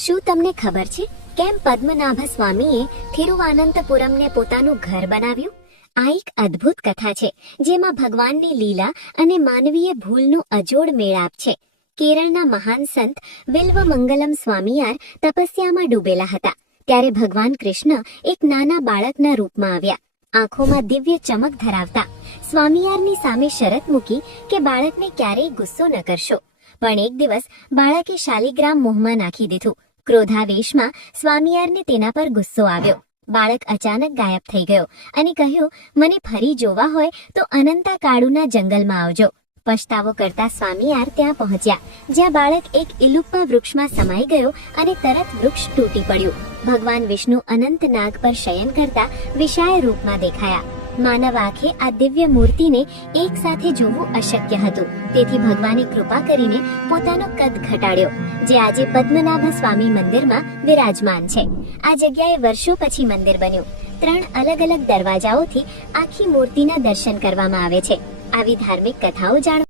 શું તમને ખબર છે કેમ પદ્મનાભ સ્વામીએ થિરુવાનંતપુરમને પોતાનું ઘર બનાવ્યું? આ એક અદ્ભુત કથા છે જેમાં ભગવાનની લીલા અને માનવીય ભૂલનો અજોડ મેળાપ છે. કેરળના મહાન સંત વિલ્વમંગલમ સ્વામિયાર તપસ્યામાં ડૂબેલા હતા. ત્યારે ભગવાન કૃષ્ણ એક નાના બાળકના રૂપમાં આવ્યા. આંખોમાં દિવ્ય ચમક ધરાવતા સ્વામિયારની સામે શરત મૂકી કે બાળકને ક્યારેય ગુસ્સો ન કરશો. પણ એક દિવસ બાળકે શાલિગ્રામ મોંમાં નાખી દીધું. ક્રોધાવેશમાં સ્વામિયારને તેના પર ગુસ્સો આવ્યો. બાળક અચાનક ગાયબ થઈ ગયો અને કહ્યું, મને ફરી જોવા હોય તો અનંતા કાળુના જંગલમાં આવજો. પછતાવો કરતા સ્વામિયાર ત્યાં પહોંચ્યા, જ્યાં બાળક એક ઇલુપ્પા વૃક્ષમાં સમાઈ ગયો અને તરત વૃક્ષ તૂટી પડ્યું. ભગવાન વિષ્ણુ અનંત નાગ પર શયન કરતા વિશાળ રૂપમાં દેખાયા. માનવ આંખે આ દિવ્ય મૂર્તિને એક સાથે જોવું અશક્ય હતું. તેથી ભગવાને કૃપા કરીને પોતાનો કદ ઘટાડ્યો, જે આજે પદ્મનાભ સ્વામી મંદિરમાં વિરાજમાન છે. આ જગ્યાએ વર્ષો પછી મંદિર બન્યું. 3 અલગ અલગ દરવાજાઓથી આખી મૂર્તિના દર્શન કરવામાં આવે છે. આવી ધાર્મિક કથાઓ જાણવા